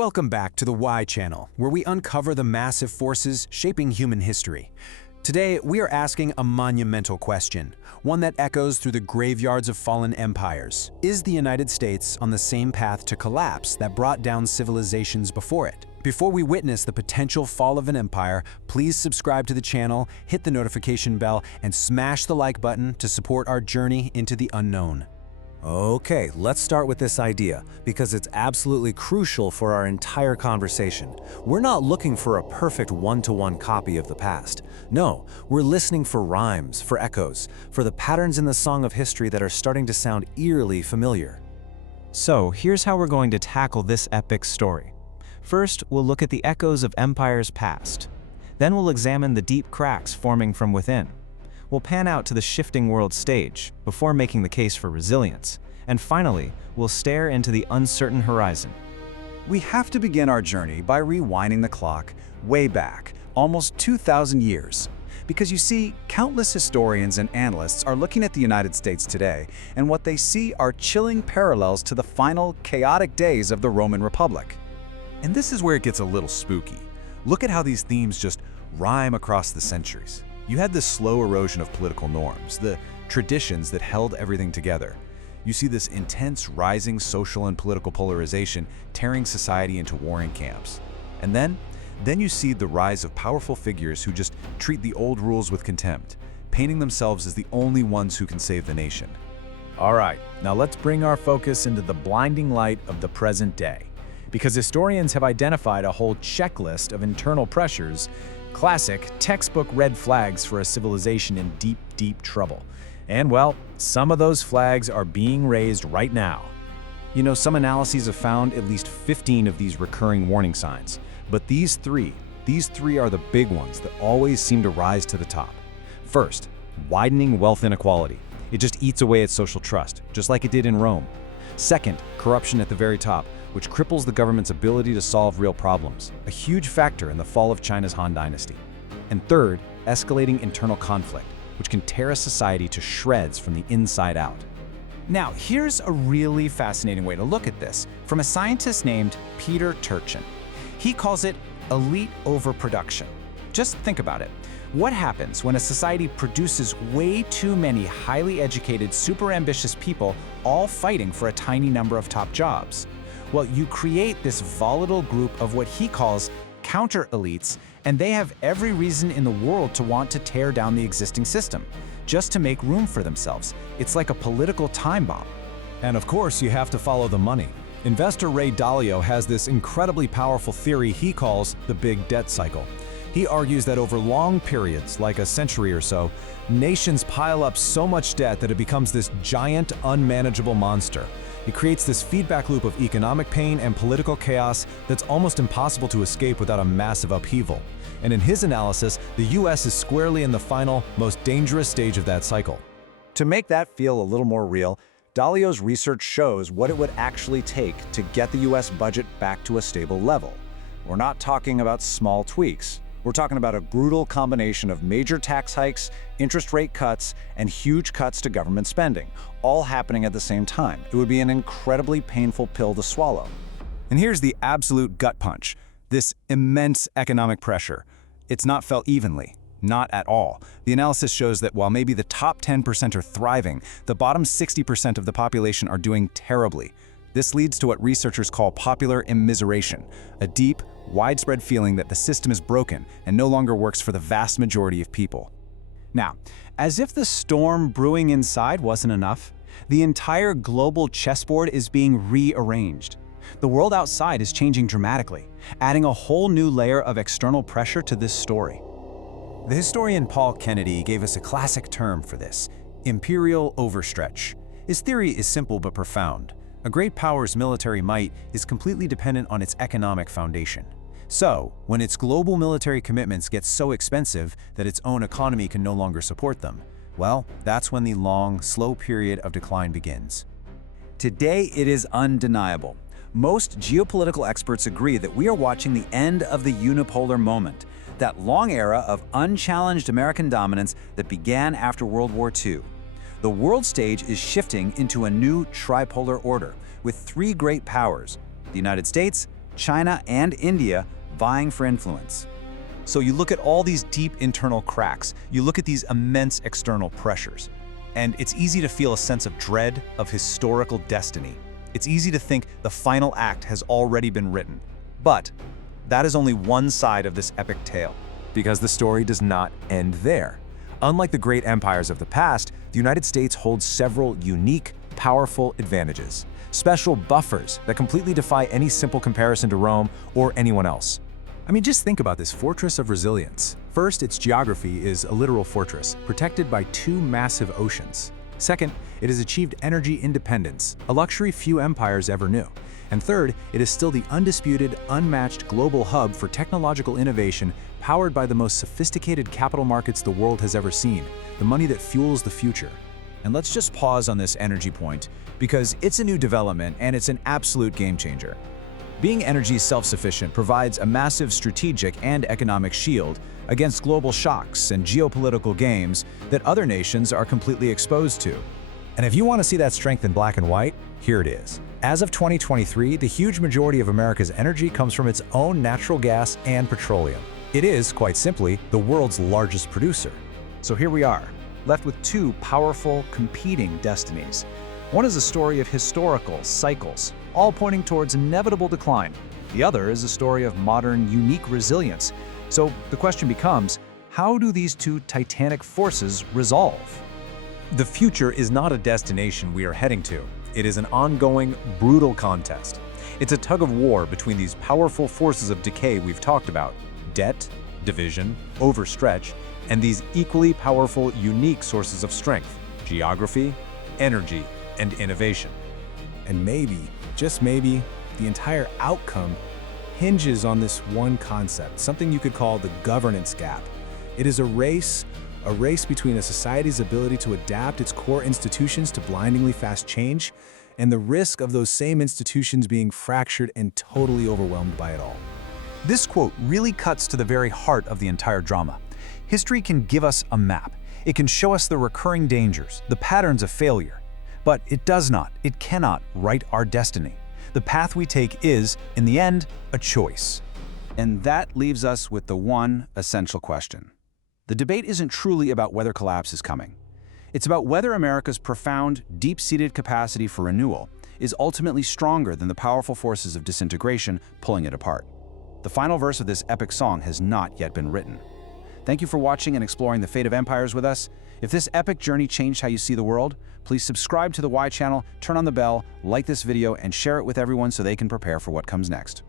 Welcome back to the Why Channel, where we uncover the massive forces shaping human history. Today, we are asking a monumental question, one that echoes through the graveyards of fallen empires. Is the United States on the same path to collapse that brought down civilizations before it? Before we witness the potential fall of an empire, please subscribe to the channel, hit the notification bell, and smash the like button to support our journey into the unknown. Okay, let's start with this idea, because it's absolutely crucial for our entire conversation. We're not looking for a perfect one-to-one copy of the past. No, we're listening for rhymes, for echoes, for the patterns in the song of history that are starting to sound eerily familiar. So, here's how we're going to tackle this epic story. First, we'll look at the echoes of empires past. Then we'll examine the deep cracks forming from within. We'll pan out to the shifting world stage before making the case for resilience. And finally, we'll stare into the uncertain horizon. We have to begin our journey by rewinding the clock way back, almost 2,000 years. Because you see, countless historians and analysts are looking at the United States today, and what they see are chilling parallels to the final, chaotic days of the Roman Republic. And this is where it gets a little spooky. Look at how these themes just rhyme across the centuries. You had this slow erosion of political norms, the traditions that held everything together. You see this intense rising social and political polarization tearing society into warring camps. And then you see the rise of powerful figures who just treat the old rules with contempt, painting themselves as the only ones who can save the nation. All right, now let's bring our focus into the blinding light of the present day. Because historians have identified a whole checklist of internal pressures, classic textbook red flags for a civilization in deep, deep trouble. And well, some of those flags are being raised right now. You know, some analyses have found at least 15 of these recurring warning signs. But these three are the big ones that always seem to rise to the top. First, widening wealth inequality. It just eats away at social trust, just like it did in Rome. Second, corruption at the very top, which cripples the government's ability to solve real problems, a huge factor in the fall of China's Han Dynasty. And third, escalating internal conflict, which can tear a society to shreds from the inside out. Now, here's a really fascinating way to look at this from a scientist named Peter Turchin. He calls it elite overproduction. Just think about it. What happens when a society produces way too many highly educated, super ambitious people all fighting for a tiny number of top jobs? Well, you create this volatile group of what he calls counter-elites, and they have every reason in the world to want to tear down the existing system, just to make room for themselves. It's like a political time bomb. And of course, you have to follow the money. Investor Ray Dalio has this incredibly powerful theory he calls the big debt cycle. He argues that over long periods, like a century or so, nations pile up so much debt that it becomes this giant, unmanageable monster. It creates this feedback loop of economic pain and political chaos that's almost impossible to escape without a massive upheaval. And in his analysis, the US is squarely in the final, most dangerous stage of that cycle. To make that feel a little more real, Dalio's research shows what it would actually take to get the US budget back to a stable level. We're not talking about small tweaks. We're talking about a brutal combination of major tax hikes, interest rate cuts, and huge cuts to government spending, all happening at the same time. It would be an incredibly painful pill to swallow. And here's the absolute gut punch. This immense economic pressure. It's not felt evenly. Not at all. The analysis shows that while maybe the top 10% are thriving, the bottom 60% of the population are doing terribly. This leads to what researchers call popular immiseration, a deep, widespread feeling that the system is broken and no longer works for the vast majority of people. Now, as if the storm brewing inside wasn't enough, the entire global chessboard is being rearranged. The world outside is changing dramatically, adding a whole new layer of external pressure to this story. The historian Paul Kennedy gave us a classic term for this: imperial overstretch. His theory is simple but profound. A great power's military might is completely dependent on its economic foundation. So, when its global military commitments get so expensive that its own economy can no longer support them, well, that's when the long, slow period of decline begins. Today, it is undeniable. Most geopolitical experts agree that we are watching the end of the unipolar moment, that long era of unchallenged American dominance that began after World War II. The world stage is shifting into a new tripolar order, with three great powers: the United States, China and India vying for influence. So you look at all these deep internal cracks, you look at these immense external pressures, and it's easy to feel a sense of dread, of historical destiny. It's easy to think the final act has already been written. But that is only one side of this epic tale, because the story does not end there. Unlike the great empires of the past, the United States holds several unique, powerful advantages, special buffers that completely defy any simple comparison to Rome or anyone else. I mean, just think about this fortress of resilience. First, its geography is a literal fortress, protected by two massive oceans. Second, it has achieved energy independence, a luxury few empires ever knew. And third, it is still the undisputed, unmatched global hub for technological innovation powered by the most sophisticated capital markets the world has ever seen, the money that fuels the future. And let's just pause on this energy point, because it's a new development and it's an absolute game changer. Being energy self-sufficient provides a massive strategic and economic shield against global shocks and geopolitical games that other nations are completely exposed to. And if you want to see that strength in black and white, here it is. As of 2023, the huge majority of America's energy comes from its own natural gas and petroleum. It is, quite simply, the world's largest producer. So here we are, left with two powerful, competing destinies. One is a story of historical cycles, all pointing towards inevitable decline. The other is a story of modern, unique resilience. So the question becomes, how do these two titanic forces resolve? The future is not a destination we are heading to. It is an ongoing, brutal contest. It's a tug of war between these powerful forces of decay we've talked about: debt, division, overstretch, and these equally powerful, unique sources of strength: geography, energy, and innovation. And maybe, just maybe, the entire outcome hinges on this one concept, something you could call the governance gap. It is a race between a society's ability to adapt its core institutions to blindingly fast change and the risk of those same institutions being fractured and totally overwhelmed by it all. This quote really cuts to the very heart of the entire drama. History can give us a map. It can show us the recurring dangers, the patterns of failure. But it cannot write our destiny. The path we take is, in the end, a choice. And that leaves us with the one essential question. The debate isn't truly about whether collapse is coming. It's about whether America's profound, deep-seated capacity for renewal is ultimately stronger than the powerful forces of disintegration pulling it apart. The final verse of this epic song has not yet been written. Thank you for watching and exploring the fate of empires with us. If this epic journey changed how you see the world, please subscribe to the Y channel, turn on the bell, like this video, and share it with everyone so they can prepare for what comes next.